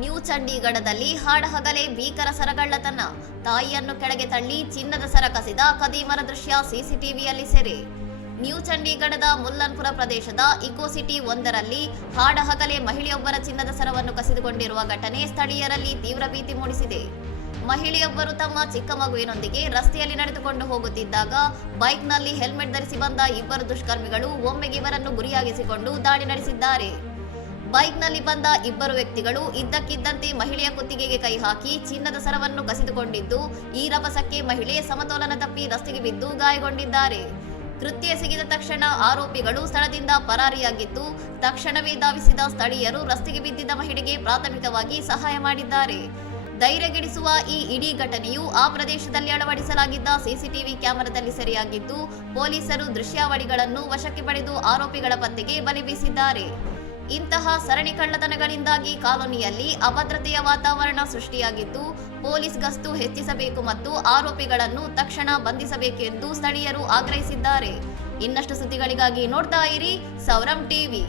New ಚಂಡೀಗಢದಲ್ಲಿ ಹಾಡಹಗಲೇ ಭೀಕರ ಸರಗಳ್ಳತನ. ತಾಯಿಯನ್ನು ಕೆಳಗೆ ತಳ್ಳಿ ಚಿನ್ನದ ಸರ ಕಸಿದ ಖದೀಮರ ದೃಶ್ಯ ಸಿಸಿಟಿವಿಯಲ್ಲಿ ಸೆರೆ. ನ್ಯೂ ಚಂಡೀಗಢದ ಮುಲ್ಲನ್ಪುರ ಪ್ರದೇಶದ ಇಕೋಸಿಟಿ ಒಂದರಲ್ಲಿ ಹಾಡಹಗಲೇ ಮಹಿಳೆಯೊಬ್ಬರ ಚಿನ್ನದ ಸರವನ್ನು ಕಸಿದುಕೊಂಡಿರುವ ಘಟನೆ ಸ್ಥಳೀಯರಲ್ಲಿ ತೀವ್ರ ಭೀತಿ ಮೂಡಿಸಿದೆ. ಮಹಿಳೆಯೊಬ್ಬರು ತಮ್ಮ ಚಿಕ್ಕ ಮಗುವಿನೊಂದಿಗೆ ರಸ್ತೆಯಲ್ಲಿ ನಡೆದುಕೊಂಡು ಹೋಗುತ್ತಿದ್ದಾಗ ಬೈಕ್ನಲ್ಲಿ ಹೆಲ್ಮೆಟ್ ಧರಿಸಿ ಬಂದ ಇಬ್ಬರು ದುಷ್ಕರ್ಮಿಗಳು ಒಮ್ಮೆಗೆ ಇವರನ್ನು ಗುರಿಯಾಗಿಸಿಕೊಂಡು ದಾಳಿ ನಡೆಸಿದ್ದಾರೆ. ಬೈಕ್ನಲ್ಲಿ ಬಂದ ಇಬ್ಬರು ವ್ಯಕ್ತಿಗಳು ಇದ್ದಕ್ಕಿದ್ದಂತೆ ಮಹಿಳೆಯ ಕುತ್ತಿಗೆಗೆ ಕೈ ಹಾಕಿ ಚಿನ್ನದ ಸರವನ್ನು ಕಸಿದುಕೊಂಡಿದ್ದು, ಈ ರಭಸಕ್ಕೆ ಮಹಿಳೆ ಸಮತೋಲನ ತಪ್ಪಿ ರಸ್ತೆಗೆ ಬಿದ್ದು ಗಾಯಗೊಂಡಿದ್ದಾರೆ. ಕೃತ್ಯ ಎಸಗಿದ ತಕ್ಷಣ ಆರೋಪಿಗಳು ಸ್ಥಳದಿಂದ ಪರಾರಿಯಾಗಿದ್ದು, ತಕ್ಷಣವೇ ಧಾವಿಸಿದ ಸ್ಥಳೀಯರು ರಸ್ತೆಗೆ ಬಿದ್ದಿದ್ದ ಮಹಿಳೆಗೆ ಪ್ರಾಥಮಿಕವಾಗಿ ಸಹಾಯ ಮಾಡಿದ್ದಾರೆ. ಧೈರ್ಯಗೆಡಿಸುವ ಈ ಇಡೀ ಘಟನೆಯು ಆ ಪ್ರದೇಶದಲ್ಲಿ ಅಳವಡಿಸಲಾಗಿದ್ದ ಸಿಸಿಟಿವಿ ಕ್ಯಾಮೆರಾದಲ್ಲಿ ಸೆರೆಯಾಗಿದ್ದು, ಪೊಲೀಸರು ದೃಶ್ಯಾವಳಿಗಳನ್ನು ವಶಕ್ಕೆ ಪಡೆದು ಆರೋಪಿಗಳ ಪತ್ತೆಗೆ ಬಲೆ ಬೀಸಿದ್ದಾರೆ. ಇಂತಹ ಸರಣಿ ಕಳ್ಳತನಗಳಿಂದಾಗಿ ಕಾಲೋನಿಯಲ್ಲಿ ಅಭದ್ರತೆಯ ವಾತಾವರಣ ಸೃಷ್ಟಿಯಾಗಿದ್ದು, ಪೊಲೀಸ್ ಗಸ್ತು ಹೆಚ್ಚಿಸಬೇಕು ಮತ್ತು ಆರೋಪಿಗಳನ್ನು ತಕ್ಷಣ ಬಂಧಿಸಬೇಕು ಎಂದು ಸ್ಥಳೀಯರು ಆಗ್ರಹಿಸಿದ್ದಾರೆ. ಇನ್ನಷ್ಟು ಸುದ್ದಿಗಳಿಗಾಗಿ ನೋಡ್ತಾ ಇರಿ ಸೌರಂ ಟಿವಿ.